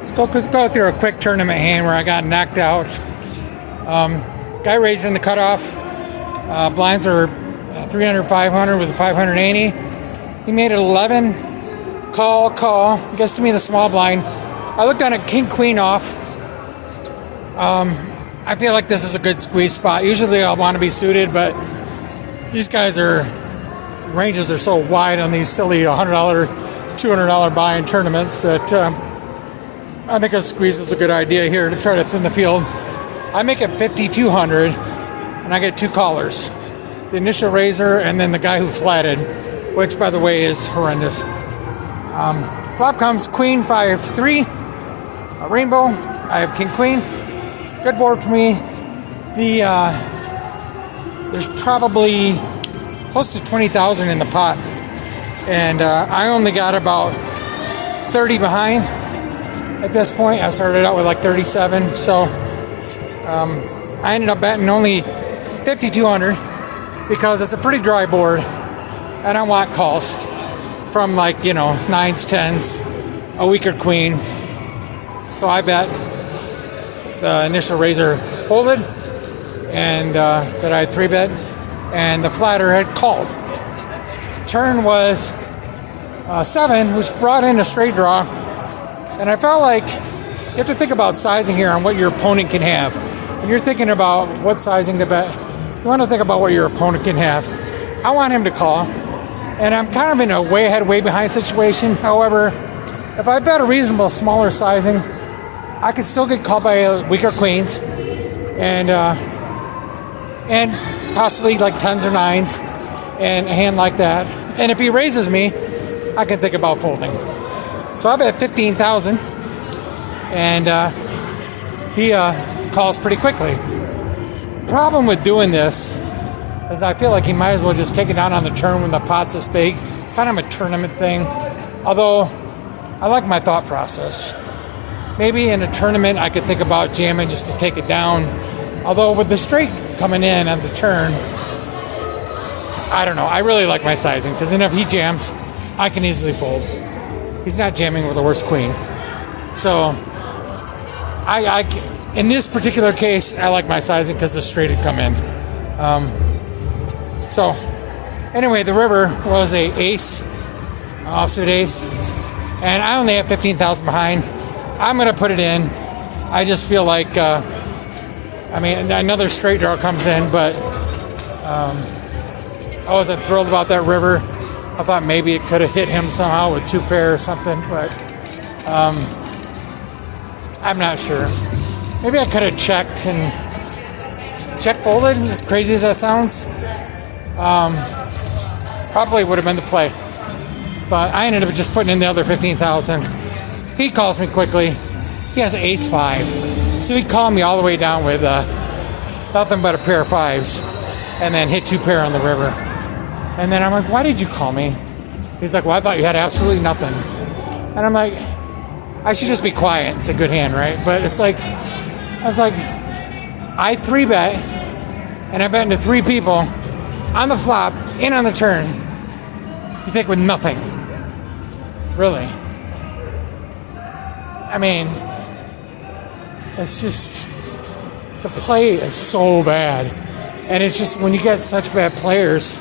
Let's go through a quick tournament hand where I got knocked out. Guy raised in the cutoff. Blinds are 300, 500 with a 580. He made it 11. Call. He gets to me the small blind. I looked on a king queen off. I feel like this is a good squeeze spot. Usually I'll want to be suited, but these guys ranges are so wide on these silly $100, $200 buy-in tournaments that I think a squeeze is a good idea here to try to thin the field. I make it 5,200 and I get two callers. The initial raiser and then the guy who flatted, which by the way is horrendous. Flop comes queen 5-3, a rainbow. I have king queen. Good board for me. There's probably close to 20,000 in the pot, and I only got about 30 behind at this point. I started out with like 37, so I ended up betting only 5,200 because it's a pretty dry board, and I want calls from like nines, tens, a weaker queen. So I bet the initial raiser folded, and that I had 3-bet, and the flatter had called. Turn was 7, which brought in a straight draw, and I felt like you have to think about sizing here on what your opponent can have. When you're thinking about what sizing to bet, you want to think about what your opponent can have. I want him to call, and I'm kind of in a way ahead, way behind situation. However, if I bet a reasonable smaller sizing, I could still get called by weaker queens and possibly like tens or nines and a hand like that. And if he raises me, I can think about folding. So I bet 15,000, and he calls pretty quickly. Problem with doing this is I feel like he might as well just take it down on the turn when the pot's this big. Kind of a tournament thing. Although I like my thought process. Maybe in a tournament I could think about jamming just to take it down. Although with the straight coming in on the turn, I don't know. I really like my sizing because then if he jams, I can easily fold. He's not jamming with the worst queen. So I in this particular case, I like my sizing because the straight had come in. So anyway, the river was a ace, offsuit ace, and I only have 15,000 behind. I'm going to put it in. I just feel like, another straight draw comes in, but I wasn't thrilled about that river. I thought maybe it could have hit him somehow with 2-pair or something, but I'm not sure. Maybe I could have checked and check folded, as crazy as that sounds. Probably would have been the play. But I ended up just putting in the other 15,000. He calls me quickly. He has an ace-5. So he called me all the way down with nothing but a pair of 5s. And then hit 2-pair on the river. And then I'm like, why did you call me? He's like, well, I thought you had absolutely nothing. And I'm like, I should just be quiet. It's a good hand, right? But it's like, I was like, I 3-bet. And I bet into 3 people on the flop, in on the turn. You think with nothing. Really? I mean, it's just, the play is so bad. And it's just, when you get such bad players,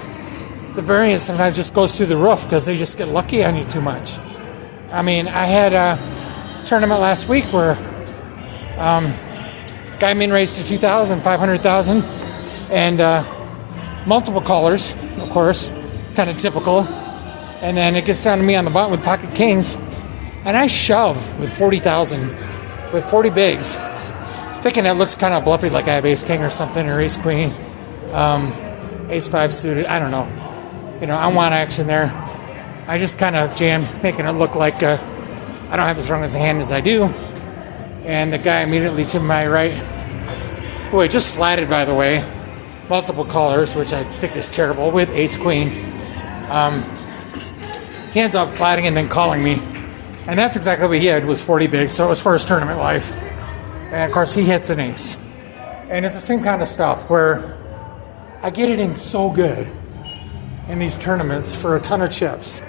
the variance sometimes just goes through the roof because they just get lucky on you too much. I mean, I had a tournament last week where guy min raised to 2,000, 500,000, and multiple callers, of course, kind of typical. And then it gets down to me on the bottom with pocket kings. And I shove with 40,000, with 40 bigs, thinking that looks kind of bluffy, like I have ace king or something, or ace queen, ace 5 suited. I don't know. I want action there. I just kind of jammed, making it look like I don't have as strong as a hand as I do. And the guy immediately to my right, who I just flatted, by the way, multiple callers, which I think is terrible, with ace queen. He ends up flatting and then calling me. And that's exactly what he had, was 40 bigs, so it was for his tournament life. And of course he hits an ace. And it's the same kind of stuff where I get it in so good in these tournaments for a ton of chips.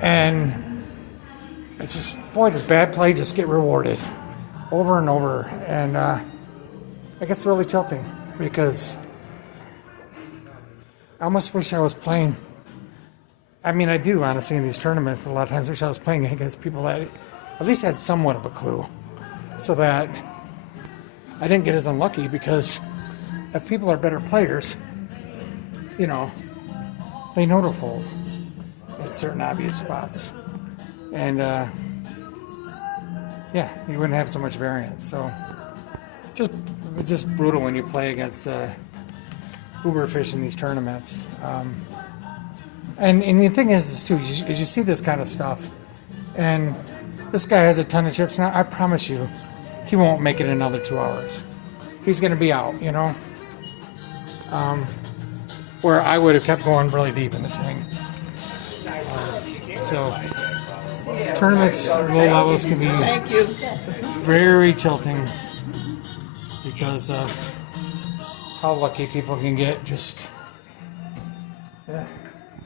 And it's just boy, does bad play just get rewarded over and over. And it gets really tilting because I almost wish I was playing. I mean, I do honestly in these tournaments. A lot of times, wish I was playing against people that at least had somewhat of a clue, so that I didn't get as unlucky. Because if people are better players, you know, they know to fold at certain obvious spots, and yeah, you wouldn't have so much variance. So it's just brutal when you play against uberfish in these tournaments. And the thing is too, is you see this kind of stuff, and this guy has a ton of chips now. I promise you, he won't make it another 2 hours. He's going to be out, you know. Where I would have kept going really deep in the thing. So tournaments, low levels can be very tilting because of how lucky people can get. Just yeah,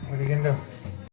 what are you gonna do?